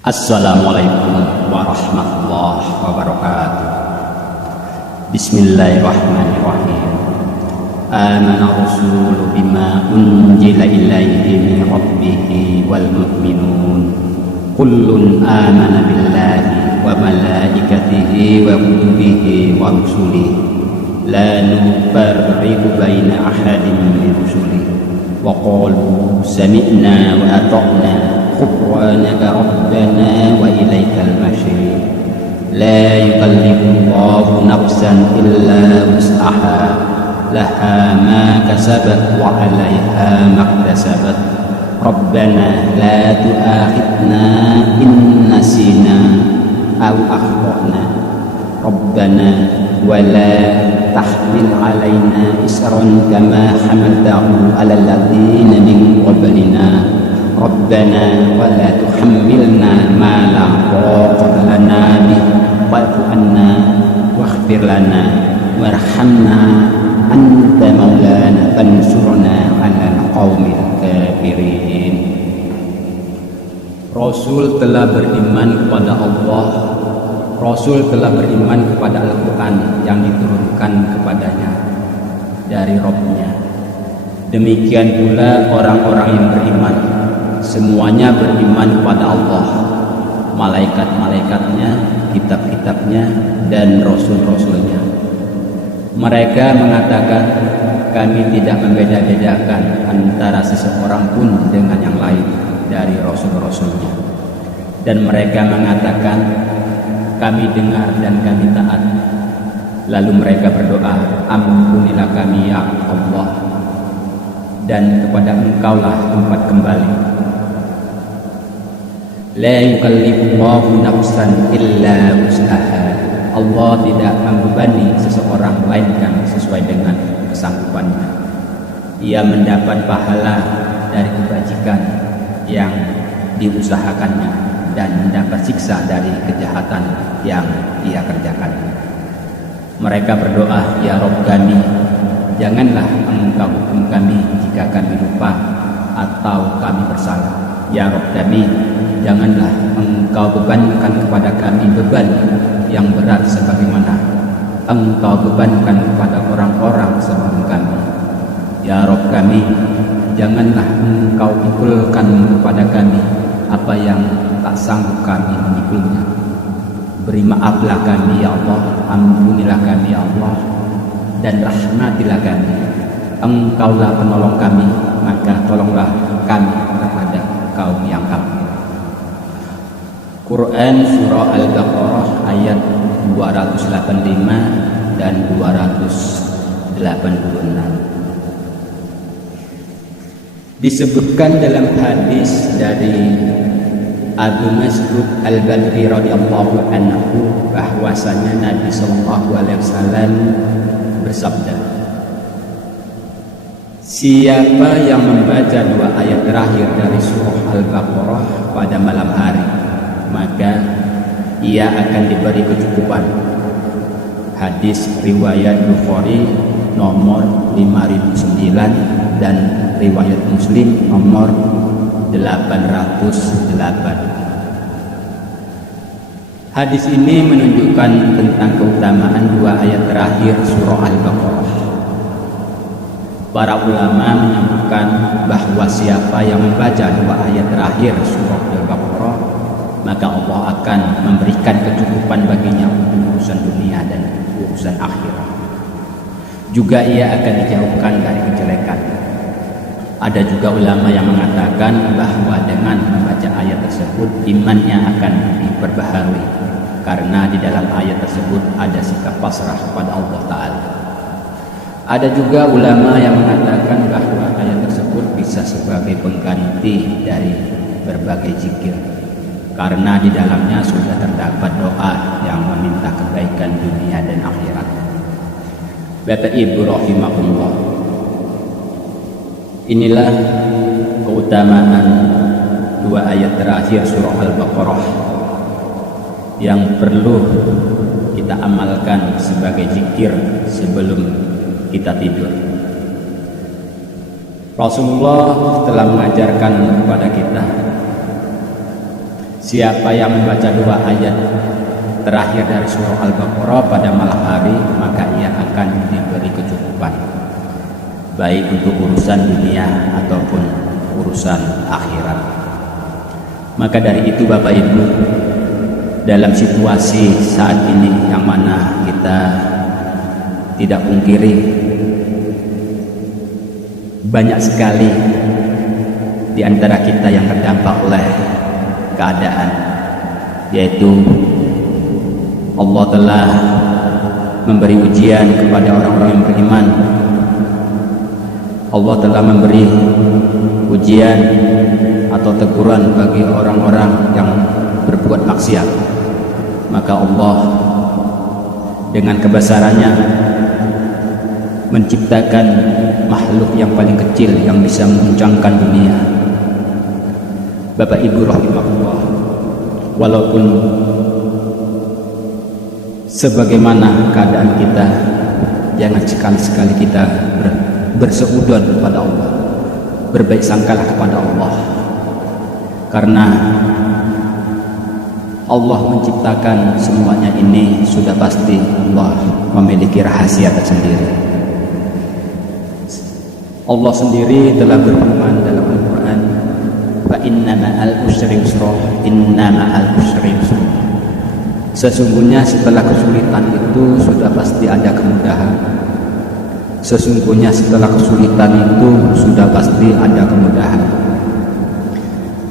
Assalamualaikum warahmatullahi wabarakatuh. Bismillahirrahmanirrahim. Amana rasulu bima unzila ilaihi min rabbih wal mu'minun kullun amana billahi wa malaikatihi wa kutubihi wa rusulihi la nufarriqu baina ahadin min rusulihi wa qalu sami'na wa ata'na غفرانك ربنا وإليك المصير لا يكلف الله نفسا إلا وسعها لها ما كسبت وعليها ما اكتسبت ربنا لا تؤاخذنا إن نسينا أو أخطأنا ربنا ولا تحمل علينا إسرا كما حملته على الذين من قبلنا ربنا ولا تحملنا ما لا طاقة لنا به واعف عنا واغفر لنا وارحمنا أنت مولانا فانصرنا على القوم الكافرين. Rasul telah beriman kepada Allah. Rasul telah beriman kepada Al-Quran yang diturunkan kepadanya dari Rabb-Nya. Demikian pula orang-orang yang beriman, semuanya beriman kepada Allah, malaikat-malaikatnya, kitab-kitabnya, dan rasul-rasulnya. Mereka mengatakan, kami tidak membeda-bedakan antara seseorang pun dengan yang lain dari rasul-rasulnya. Dan mereka mengatakan, kami dengar dan kami taat. Lalu mereka berdoa, ampunilah kami ya Allah, dan kepada Engkaulah tempat kembali. La yukallifullahu nafsan illa wus'aha. Allah tidak membebani seseorang melainkan sesuai dengan kesanggupannya. Ia mendapat pahala dari kebajikan yang diusahakannya dan mendapat siksa dari kejahatan yang ia kerjakan. Mereka berdoa, ya Rabb kami, janganlah Engkau hukum kami jika kami lupa atau kami bersalah. Ya Rabb kami, janganlah Engkau bebankan kepada kami beban yang berat sebagaimana Engkau bebankan kepada orang-orang sebelum kami. Ya Rabb kami, janganlah Engkau pikulkan kepada kami apa yang tak sanggup kami memikulnya. Beri maaflah kami ya Allah, ampunilah kami ya Allah, dan rahmatilah kami. Engkaulah penolong kami, maka tolonglah kami kepada kaum yang kafir. Quran Surah Al-Baqarah ayat 285 dan 286. Disebutkan dalam hadis dari Abu Mas'ud Al-Badri radhiyallahu anhu bahwasanya Nabi sallallahu alaihi wasallam bersabda, siapa yang membaca dua ayat terakhir dari surah Al-Baqarah pada malam hari, maka ia akan diberi kecukupan. Hadis riwayat Bukhari nomor 5009 dan riwayat Muslim nomor 808. Hadis ini menunjukkan tentang keutamaan dua ayat terakhir surah Al-Baqarah. Para ulama menyebutkan bahwa siapa yang membaca dua ayat terakhir surah Al-Baqarah, maka Allah akan memberikan kecukupan baginya untuk urusan dunia dan urusan akhirat. Juga ia akan dijauhkan dari kejelekan. Ada juga ulama yang mengatakan bahwa dengan membaca ayat tersebut imannya akan diperbaharui, karena di dalam ayat tersebut ada sikap pasrah kepada Allah Ta'ala. Ada juga ulama yang mengatakan bahwa ayat tersebut bisa sebagai pengganti dari berbagai zikir, karena di dalamnya sudah terdapat doa yang meminta kebaikan dunia dan akhirat. Bapak Ibu rahimahullah, inilah keutamaan dua ayat terakhir surah Al-Baqarah yang perlu kita amalkan sebagai zikir sebelum kita tidur. Rasulullah telah mengajarkan kepada kita Siapa yang membaca 2 ayat terakhir dari surah Al-Baqarah pada malam hari, maka ia akan diberi kecukupan, baik untuk urusan dunia ataupun urusan akhirat. Maka dari itu Bapak Ibu, dalam situasi saat ini yang mana kita tidak pungkiri banyak sekali di antara kita yang terdampak oleh keadaan, yaitu Allah telah memberi ujian kepada orang-orang yang beriman. Allah telah memberi ujian atau teguran bagi orang-orang yang berbuat maksiat. Maka Allah dengan kebesarannya menciptakan makhluk yang paling kecil yang bisa menguncangkan dunia. Bapak Ibu rahimahullah, walaupun sebagaimana keadaan kita, jangan sekali-sekali kita berseudon kepada Allah, berbaik sangkalah kepada Allah, karena Allah menciptakan semuanya ini sudah pasti Allah memiliki rahasia tersendiri. Allah sendiri telah berfirman dalam Al-Quran, fa inna ma'al usri yusra, inna ma'al usri yusra. Sesungguhnya setelah kesulitan itu sudah pasti ada kemudahan. Sesungguhnya setelah kesulitan itu sudah pasti ada kemudahan.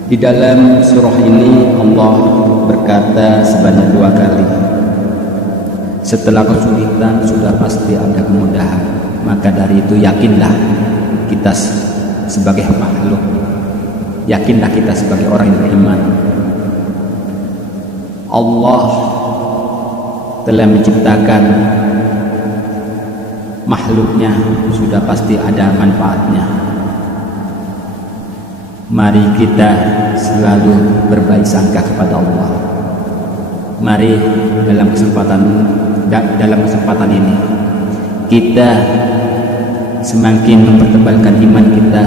Di dalam surah ini Allah berkata sebanyak 2 kali, setelah kesulitan sudah pasti ada kemudahan. Maka dari itu yakinlah kita sebagai makhluk, yakinlah kita sebagai orang yang beriman, Allah telah menciptakan makhluknya sudah pasti ada manfaatnya. Mari kita selalu berbaik sangka kepada Allah. Mari dalam kesempatan ini kita semakin mempertebalkan iman kita.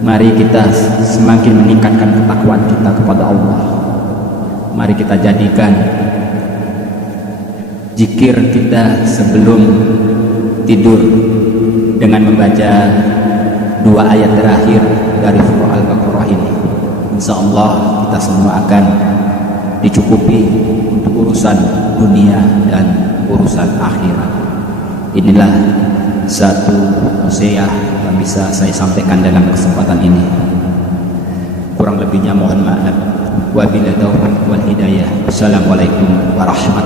Mari kita semakin meningkatkan ketakwaan kita kepada Allah. Mari kita jadikan zikir kita sebelum tidur dengan membaca 2 ayat terakhir dari surah Al-Baqarah ini. Insyaallah kita semua akan dicukupi untuk urusan dunia dan urusan akhirat. Inilah satu nasihat yang bisa saya sampaikan dalam kesempatan ini. Kurang lebihnya mohon maaf. Wabillahi taufiq wal hidayah. Assalamualaikum warahmatullahi